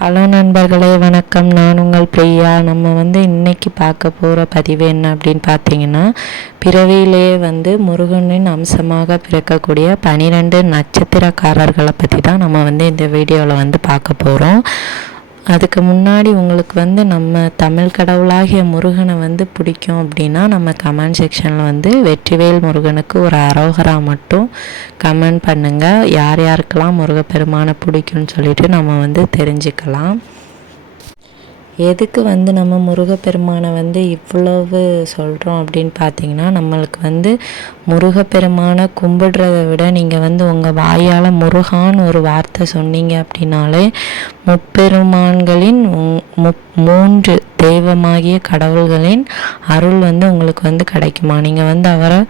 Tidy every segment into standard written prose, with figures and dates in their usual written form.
Hello நண்பர்களே, வணக்கம். நான் உங்கள் பிரியா. நம்ம இன்னைக்கு பார்க்க போகிற பதிவு என்ன அப்படின்னு பார்த்தீங்கன்னா, பிறவியிலே முருகனின் அம்சமாக பிறக்கக்கூடிய 12 நட்சத்திரக்காரர்களை பற்றி தான் நம்ம இந்த வீடியோவில் பார்க்க போகிறோம். அதுக்கு முன்னாடி உங்களுக்கு நம்ம தமிழ் கடவுளாகிய முருகனை பிடிக்கும் அப்படின்னா நம்ம கமெண்ட் செக்ஷனில் வெற்றிவேல் முருகனுக்கு ஒரு அரோகரா மட்டும் கமெண்ட் பண்ணுங்கள். யார் யாருக்கெல்லாம் முருகப்பெருமானை பிடிக்கும்னு சொல்லிட்டு நம்ம தெரிஞ்சுக்கலாம். எதுக்கு நம்ம முருகப்பெருமானை இவ்வளவு சொல்கிறோம் அப்படின்னு பார்த்தீங்கன்னா, நம்மளுக்கு முருகப்பெருமானை கும்பிடுறத விட நீங்கள் உங்கள் வாயால் முருகான்னு ஒரு வார்த்தை சொன்னீங்க அப்படின்னாலே முப்பெருமான்களின் 3 தெய்வமாகிய கடவுள்களின் அருள் உங்களுக்கு கிடைக்குமா. நீங்கள் அவரை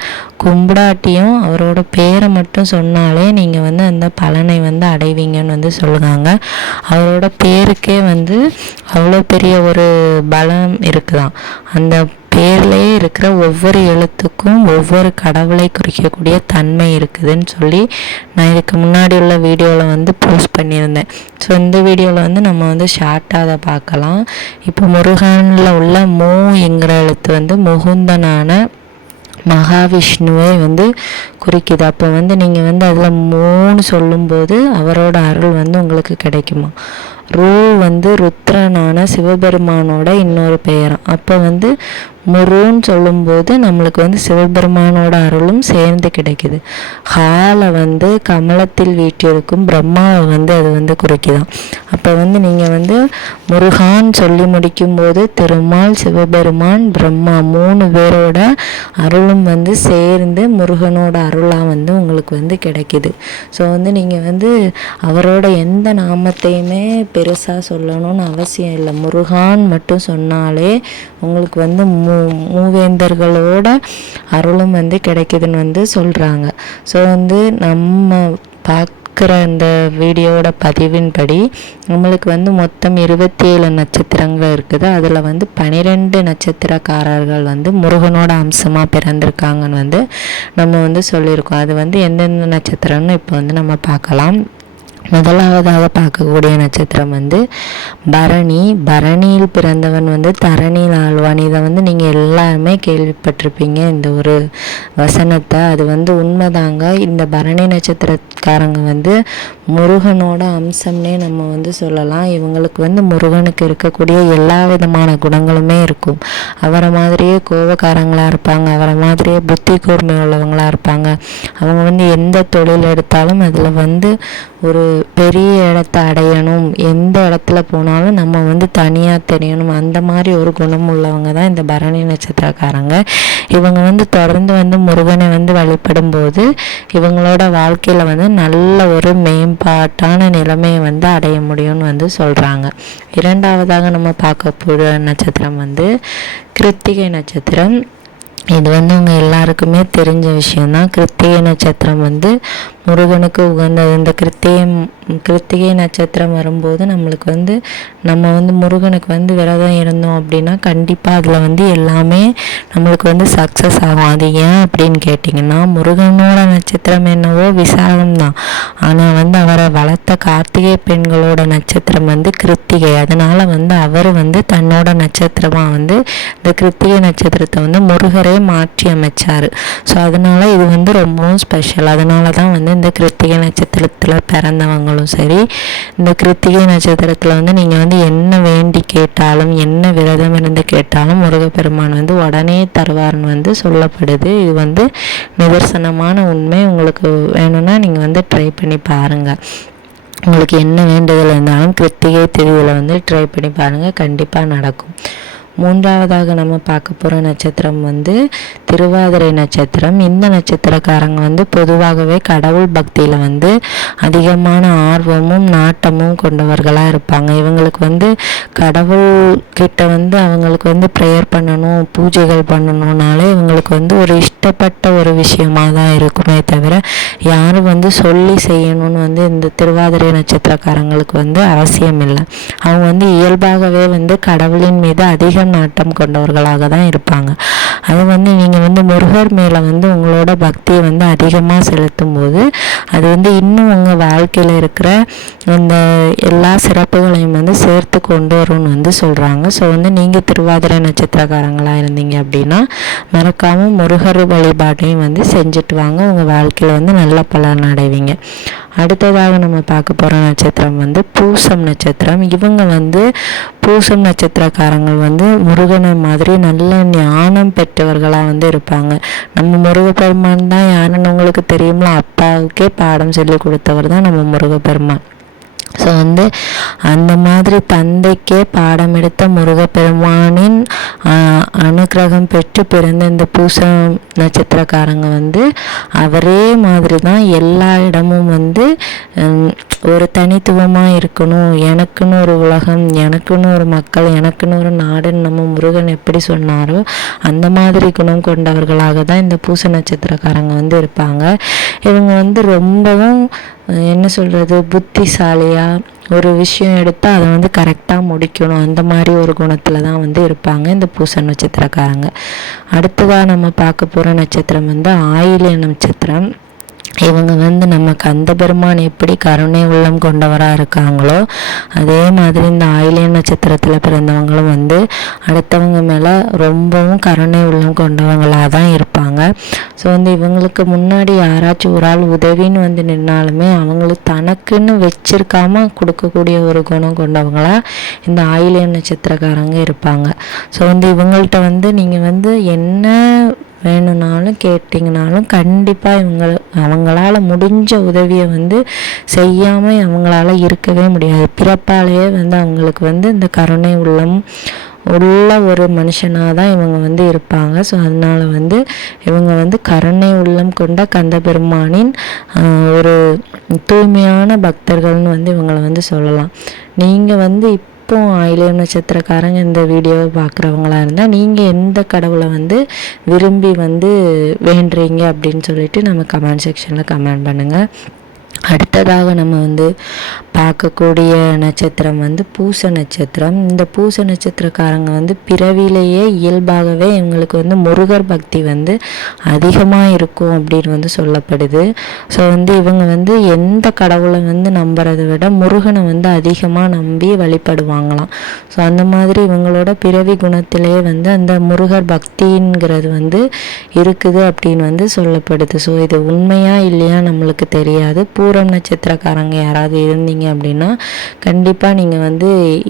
கும்பிடாட்டியும் அவரோட பேரை மட்டும் சொன்னாலே நீங்கள் அந்த பலனை அடைவீங்கன்னு சொல்லுவாங்க. அவரோட பேருக்கே அவ்வளோ பெரிய ஒரு பலம் இருக்குதாம். அந்த பேர்லேயே இருக்கிற ஒவ்வொரு எழுத்துக்கும் ஒவ்வொரு கடவுளை குறிக்கக்கூடிய தன்மை இருக்குதுன்னு சொல்லி நான் இதுக்கு முன்னாடி உள்ள வீடியோவில் போஸ்ட் பண்ணியிருந்தேன். ஸோ இந்த வீடியோவில் நம்ம ஷார்ட்டாக அதை பார்க்கலாம். இப்போ முருகனில் உள்ள மோ என்கிற எழுத்து முகுந்தனான மகாவிஷ்ணுவை குறிக்குது. அப்போ நீங்கள் அதில் 3 சொல்லும்போது அவரோட அருள் உங்களுக்கு கிடைக்குமா. ரூ ருத்ரனான சிவபெருமானோட இன்னொரு பெயரம். அப்போ முருன்னு சொல்லும்போது நம்மளுக்கு சிவபெருமானோட அருளும் சேர்ந்து கிடைக்குது. ஹாலை கமலத்தில் வீட்டிற்கும் பிரம்மாவை அது குறிக்குதான். அப்போ நீங்கள் முருகான் சொல்லி முடிக்கும்போது திருமால், சிவபெருமான், பிரம்மா 3 பேரோட அருளும் சேர்ந்து முருகனோட அருளாக உங்களுக்கு கிடைக்குது. ஸோ நீங்கள் அவரோட எந்த நாமத்தையுமே பெருசாக சொல்லணும்னு அவசியம் இல்லை. முருகான் மட்டும் சொன்னாலே உங்களுக்கு மூவேந்தர்களோட அருளும் கிடைக்குதுன்னு சொல்கிறாங்க. ஸோ நம்ம பார்க்குற இந்த வீடியோட பதிவின்படி நம்மளுக்கு மொத்தம் 27 நட்சத்திரங்கள் இருக்குது. அதில் 12 நட்சத்திரக்காரர்கள் முருகனோட அம்சமாக பிறந்திருக்காங்கன்னு நம்ம சொல்லியிருக்கோம். அது எந்தெந்த நட்சத்திரம்னு இப்போ நம்ம பார்க்கலாம். முதலாவதாக பார்க்கக்கூடிய நட்சத்திரம் பரணி. பரணியில் பிறந்தவன் தரணியில் ஆழ்வான். இதை நீங்கள் எல்லாருமே கேள்விப்பட்டிருப்பீங்க இந்த ஒரு வசனத்தை. அது உண்மைதாங்க. இந்த பரணி நட்சத்திரக்காரங்க முருகனோட அம்சம்னே நம்ம சொல்லலாம். இவங்களுக்கு முருகனுக்கு இருக்கக்கூடிய எல்லா விதமான குணங்களுமே இருக்கும். அவரை மாதிரியே கோபக்காரங்களாக இருப்பாங்க, அவரை மாதிரியே புத்தி கூர்மை உள்ளவங்களாக இருப்பாங்க. அவங்க எந்த தொழில் எடுத்தாலும் அதில் ஒரு பெரிய இடத்த அடையணும், எந்த இடத்துல போனாலும் நம்ம தனியாக தெரியணும், அந்த மாதிரி ஒரு குணம் உள்ளவங்க தான் இந்த பரணி நட்சத்திரக்காரங்க. இவங்க தொடர்ந்து முருகனை வழிபடும் போது இவங்களோட வாழ்க்கையில் நல்ல ஒரு மேம்பாட்டான நிலைமையை அடைய முடியும்னு சொல்கிறாங்க. இரண்டாவதாக நம்ம பார்க்க போகிற நட்சத்திரம் கிருத்திகை நட்சத்திரம். இது அவங்க எல்லாருக்குமே தெரிஞ்ச விஷயந்தான். கிருத்திகை நட்சத்திரம் முருகனுக்கு உகந்தது. இந்த கிருத்திகை நட்சத்திரம் வரும்போது நம்மளுக்கு நம்ம முருகனுக்கு விரதம் இருந்தோம் அப்படின்னா கண்டிப்பாக அதில் எல்லாமே நம்மளுக்கு சக்ஸஸ் ஆகும். அது ஏன் அப்படின்னு கேட்டிங்கன்னா, முருகனோட நட்சத்திரம் என்னவோ விசாகம் தான், ஆனால் அவரை வளர்த்த கார்த்திகை பெண்களோட நட்சத்திரம் கிருத்திகை. அதனால் அவர் தன்னோட நட்சத்திரமாக இந்த கிருத்திகை நட்சத்திரத்தை முருகரே மாற்றி அமைச்சார். ஸோ அதனால் இது ரொம்பவும் ஸ்பெஷல். அதனால தான் இந்த கிருத்திகை நட்சத்திரத்தில் பிறந்தவங்களும் சரி, இந்த கிருத்திகை நட்சத்திரத்தில் நீங்கள் என்ன வேண்டி கேட்டாலும், என்ன விரதம் இருந்து கேட்டாலும் முருகப்பெருமான் உடனே தருவார்னு சொல்லப்படுது. இது நிதர்சனமான உண்மை. உங்களுக்கு வேணும்னா நீங்கள் ட்ரை பண்ணி பாருங்கள். உங்களுக்கு என்ன வேண்டுதல் இருந்தாலும் கிருத்திகை திதியில் ட்ரை பண்ணி பாருங்கள், கண்டிப்பாக நடக்கும். மூன்றாவதாக நம்ம பார்க்க போகிற நட்சத்திரம் திருவாதிரை நட்சத்திரம். இந்த நட்சத்திரக்காரங்க பொதுவாகவே கடவுள் பக்தியில் அதிகமான ஆர்வமும் நாட்டமும் கொண்டவர்களாக இருப்பாங்க. இவங்களுக்கு கடவுள்கிட்ட அவங்களுக்கு ப்ரேயர் பண்ணணும், பூஜைகள் பண்ணணும்னாலே இவங்களுக்கு ஒரு இஷ்டப்பட்ட ஒரு விஷயமாக தான் இருக்குமே தவிர யாரும் சொல்லி செய்யணும்னு இந்த திருவாதிரை நட்சத்திரக்காரங்களுக்கு அவசியம் இல்லை. அவங்க இயல்பாகவே கடவுளின் மீது அதிக நாட்டம் கொண்டவர்களாக தான் இருப்பாங்க. அது வந்து நீங்கள் வந்து முருகர் மேலே வந்து உங்களோட பக்தியை வந்து அதிகமாக செலுத்தும் போது அது வந்து இன்னும் உங்கள் வாழ்க்கையில் இருக்கிற அந்த எல்லா சிறப்புகளையும் வந்து சேர்த்து கொண்டு வரும்னு வந்து சொல்கிறாங்க. ஸோ வந்து நீங்கள் திருவாதிரை நட்சத்திரக்காரங்களாக இருந்தீங்க அப்படின்னா மறக்காமல் முருகர் வழிபாட்டையும் வந்து செஞ்சுட்டு வாங்க. உங்கள் வாழ்க்கையில் வந்து நல்ல பலன் அடைவீங்க. அடுத்ததாக நம்ம பார்க்க போகிற நட்சத்திரம் வந்து பூசம் நட்சத்திரம். இவங்க வந்து பூசம் நட்சத்திரக்காரங்கள் வந்து முருகனை மாதிரி நல்ல ஞானம் பெற்றவர்களாக வந்து இருப்பாங்க. நம்ம முருகப்பெருமான் தான் யாருன்னு உங்களுக்கு தெரியுங்களா? அப்பாவுக்கே பாடம் சொல்லி கொடுத்தவர் தான் நம்ம முருகப்பெருமான். ஸோ வந்து அந்த மாதிரி தந்தைக்கே பாடம் எடுத்த முருகப்பெருமானின் அனுக்கிரகம் பெற்று பிறந்த இந்த பூசம் நட்சத்திரக்காரங்க வந்து அவரே மாதிரி தான் எல்லா இடமும் வந்து ஒரு தனித்துவமாக இருக்கணும், எனக்குன்னு ஒரு உலகம், எனக்குன்னு ஒரு மக்கள், எனக்குன்னு ஒரு நாடுன்னு நம்ம முருகன் எப்படி சொன்னாரோ அந்த மாதிரி குணம் கொண்டவர்களாக தான் இந்த பூச நட்சத்திரக்காரங்க வந்து இருப்பாங்க. இவங்க வந்து ரொம்பவும் என்ன சொல்கிறது, புத்திசாலியாக ஒரு விஷயம் எடுத்தால் அதை வந்து கரெக்டாக முடிக்கணும், அந்த மாதிரி ஒரு குணத்தில் தான் வந்து இருப்பாங்க இந்த பூச நட்சத்திரக்காரங்க. அடுத்ததாக நம்ம பார்க்க போகிற நட்சத்திரம் வந்து ஆயில்ய நட்சத்திரம். இவங்க வந்து நம்ம கந்த பெருமான் எப்படி கருணை உள்ளம் கொண்டவராக இருக்காங்களோ அதே மாதிரி இந்த ஆயில்ய நட்சத்திரத்தில் பிறந்தவங்களும் வந்து அடுத்தவங்க மேலே ரொம்பவும் கருணை உள்ளம் கொண்டவங்களாக தான் இருப்பாங்க. ஸோ வந்து இவங்களுக்கு முன்னாடி யாராச்சும் ஒரு ஆள் உதவின்னு வந்து நின்னாலுமே அவங்களுக்கு தனக்குன்னு வச்சிருக்காம கொடுக்கக்கூடிய ஒரு குணம் கொண்டவங்களாக இந்த ஆயில்ய நட்சத்திரக்காரங்க இருப்பாங்க. ஸோ வந்து இவங்கள்ட்ட வந்து நீங்கள் வந்து என்ன வேணும்னாலும் கேட்டிங்கனாலும் கண்டிப்பாக அவங்களால முடிஞ்ச உதவியை வந்து செய்யாமல் அவங்களால இருக்கவே முடியாது. பிறப்பாலேயே வந்து அவங்களுக்கு வந்து இந்த கருணை உள்ளம் உள்ள ஒரு மனுஷனாக தான் இவங்க வந்து இருப்பாங்க. ஸோ அதனால் வந்து இவங்க வந்து கருணை உள்ளம் கொண்ட கந்த பெருமானின் ஒரு தூய்மையான பக்தர்கள்னு வந்து இவங்களை வந்து சொல்லலாம். நீங்கள் வந்து இப்போ ஆயில்ய நட்சத்திரக்காரங்க இந்த வீடியோவை பார்க்குறவங்களா இருந்தால் நீங்கள் எந்த கடவுளை வந்து விரும்பி வந்து வேண்டுறீங்க அப்படின்னு சொல்லிட்டு நம்ம கமெண்ட் செக்ஷனில் கமெண்ட் பண்ணுங்கள். அடுத்ததாக நம்ம வந்து பார்க்கக்கூடிய நட்சத்திரம் வந்து பூச நட்சத்திரம். இந்த பூச நட்சத்திரக்காரங்க வந்து பிறவிலேயே இயல்பாகவே இவங்களுக்கு வந்து முருகர் பக்தி வந்து அதிகமாக இருக்கும் அப்படின்னு வந்து சொல்லப்படுது. ஸோ வந்து இவங்க வந்து எந்த கடவுளை வந்து நம்புறதை விட முருகனை வந்து அதிகமாக நம்பி வழிபடுவாங்களாம். ஸோ அந்த மாதிரி இவங்களோட பிறவி குணத்திலேயே வந்து அந்த முருகர் பக்திங்கிறது வந்து இருக்குது அப்படின்னு வந்து சொல்லப்படுது. ஸோ இது உண்மையா இல்லையா நம்மளுக்கு தெரியாது. பூரம் நட்சத்திரக்காரங்க யாராவது இருந்தீங்க அப்படின்னா கண்டிப்பாக நீங்கள் வந்து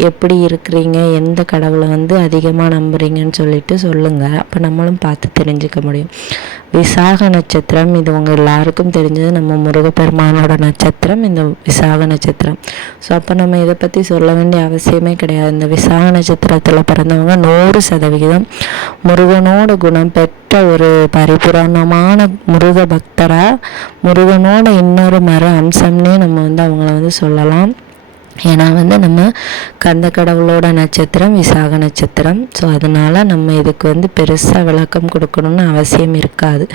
எப்படி இருக்கிறீங்க, எந்த கடவுளை வந்து அதிகமாக நம்புறீங்கன்னு சொல்லிட்டு சொல்லுங்கள். அப்போ நம்மளும் பார்த்து தெரிஞ்சுக்க முடியும். விசாக நட்சத்திரம், இது உங்கள் எல்லாருக்கும் தெரிஞ்சது நம்ம முருகப்பெருமானோட நட்சத்திரம் இந்த விசாக நட்சத்திரம். ஸோ அப்போ நம்ம இதை பற்றி சொல்ல வேண்டிய அவசியமே கிடையாது. இந்த விசாக நட்சத்திரத்தில் பிறந்தவங்க 100% முருகனோட குணம் பெற்ற ஒரு பரிபூரணமான முருக பக்தராக முருகனோட இன்னொரு அம்சம்னே நம்ம வந்து அவங்கள வந்து சொல்லலாம். ஏன்னா வந்து நம்ம கந்த கடவுளோட நட்சத்திரம் விசாக நட்சத்திரம். ஸோ அதனால் நம்ம இதுக்கு வந்து பெருசாக விளக்கம் கொடுக்கணும்னு அவசியம் இருக்காது.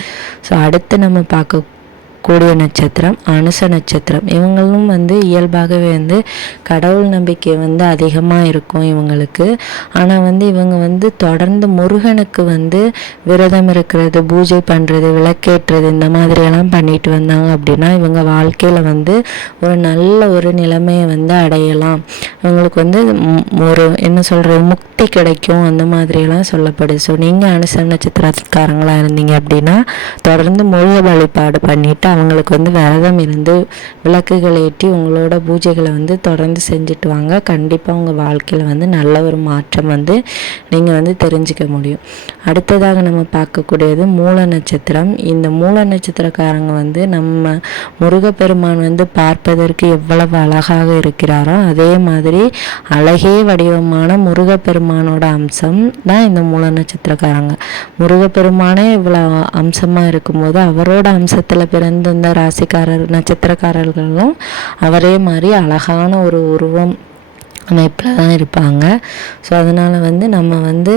ஸோ அடுத்து நம்ம கூடிய நட்சத்திரம் அனுச நட்சத்திரம். இவங்களும் வந்து இயல்பாகவே வந்து கடவுள் நம்பிக்கை வந்து அதிகமாக இருக்கும் இவங்களுக்கு. ஆனால் வந்து இவங்க வந்து தொடர்ந்து முருகனுக்கு வந்து விரதம் இருக்கிறது, பூஜை பண்ணுறது, விளக்கேற்றுறது இந்த மாதிரியெல்லாம் பண்ணிட்டு வந்தாங்க அப்படின்னா இவங்க வாழ்க்கையில் வந்து ஒரு நல்ல ஒரு நிலைமையை வந்து அடையலாம். இவங்களுக்கு வந்து ஒரு என்ன சொல்கிறது முக்தி கிடைக்கும் அந்த மாதிரியெல்லாம் சொல்லப்படுது. ஸோ நீங்கள் அனுச நட்சத்திரக்காரங்களாக இருந்தீங்க அப்படின்னா தொடர்ந்து முருக வழிபாடு பண்ணிவிட்டு அவங்களுக்கு வந்து விரதம் இருந்து விளக்குகள் ஏற்றி உங்களோட பூஜைகளை வந்து தொடர்ந்து செஞ்சுட்டு வாங்க. கண்டிப்பாக உங்கள் வாழ்க்கையில் வந்து நல்ல ஒரு மாற்றம் வந்து நீங்கள் வந்து தெரிஞ்சுக்க முடியும். அடுத்ததாக நம்ம பார்க்கக்கூடியது மூல நட்சத்திரம். இந்த மூல நட்சத்திரக்காரங்க வந்து நம்ம முருகப்பெருமான் வந்து பார்ப்பதற்கு எவ்வளவு அழகாக இருக்கிறாரோ அதே மாதிரி அழகே வடிவமான முருகப்பெருமானோட அம்சம் தான் இந்த மூல நட்சத்திரக்காரங்க. முருகப்பெருமானே இவ்வளோ அம்சமாக இருக்கும்போது அவரோட அம்சத்தில் பிறந்த இந்த ராசிக்காரர் நட்சத்திரக்காரர்களும் அவரே மாதிரி அழகான ஒரு உருவம் அமைப்பில் தான் இருப்பாங்க. ஸோ அதனால் வந்து நம்ம வந்து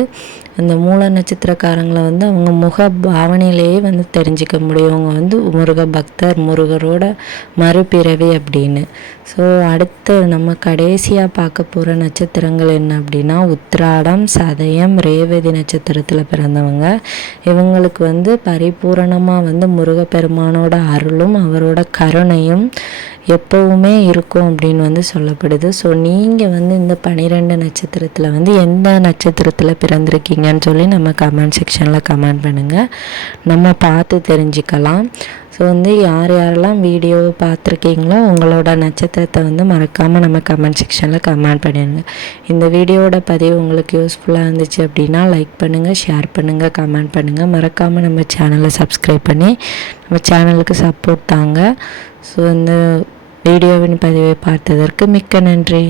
அந்த மூல நட்சத்திரக்காரங்களை வந்து அவங்க முக பாவனையிலேயே வந்து தெரிஞ்சிக்க முடியும், அவங்க வந்து முருக பக்தர், முருகரோட மறுபிறவி அப்படின்னு. ஸோ அடுத்து நம்ம கடைசியாக பார்க்க போகிற நட்சத்திரங்கள் என்ன அப்படின்னா உத்திராடம், சதயம், ரேவதி நட்சத்திரத்தில் பிறந்தவங்க. இவங்களுக்கு வந்து பரிபூரணமாக வந்து முருகப்பெருமானோட அருளும் அவரோட கருணையும் எப்போவுமே இருக்கும் அப்படின்னு வந்து சொல்லப்படுது. ஸோ நீங்கள் வந்து இந்த 12 நட்சத்திரத்தில் வந்து எந்த நட்சத்திரத்தில் பிறந்திருக்கீங்கன்னு சொல்லி நம்ம கமெண்ட் செக்ஷனில் கமெண்ட் பண்ணுங்கள், நம்ம பார்த்து தெரிஞ்சுக்கலாம். ஸோ வந்து யார் யாரெல்லாம் வீடியோவை பார்த்துருக்கீங்களோ உங்களோட நட்சத்திரத்தை வந்து மறக்காமல் நம்ம கமெண்ட் செக்ஷனில் கமெண்ட் பண்ணிடுங்க. இந்த வீடியோவோட பதிவு உங்களுக்கு யூஸ்ஃபுல்லாக இருந்துச்சு அப்படின்னா லைக் பண்ணுங்கள், ஷேர் பண்ணுங்கள், கமெண்ட் பண்ணுங்கள். மறக்காமல் நம்ம சேனலை சப்ஸ்கிரைப் பண்ணி நம்ம சேனலுக்கு சப்போர்ட் தாங்க. ஸோ இந்த வீடியோவின் பதிவை பார்த்ததற்கு மிக்க நன்றி.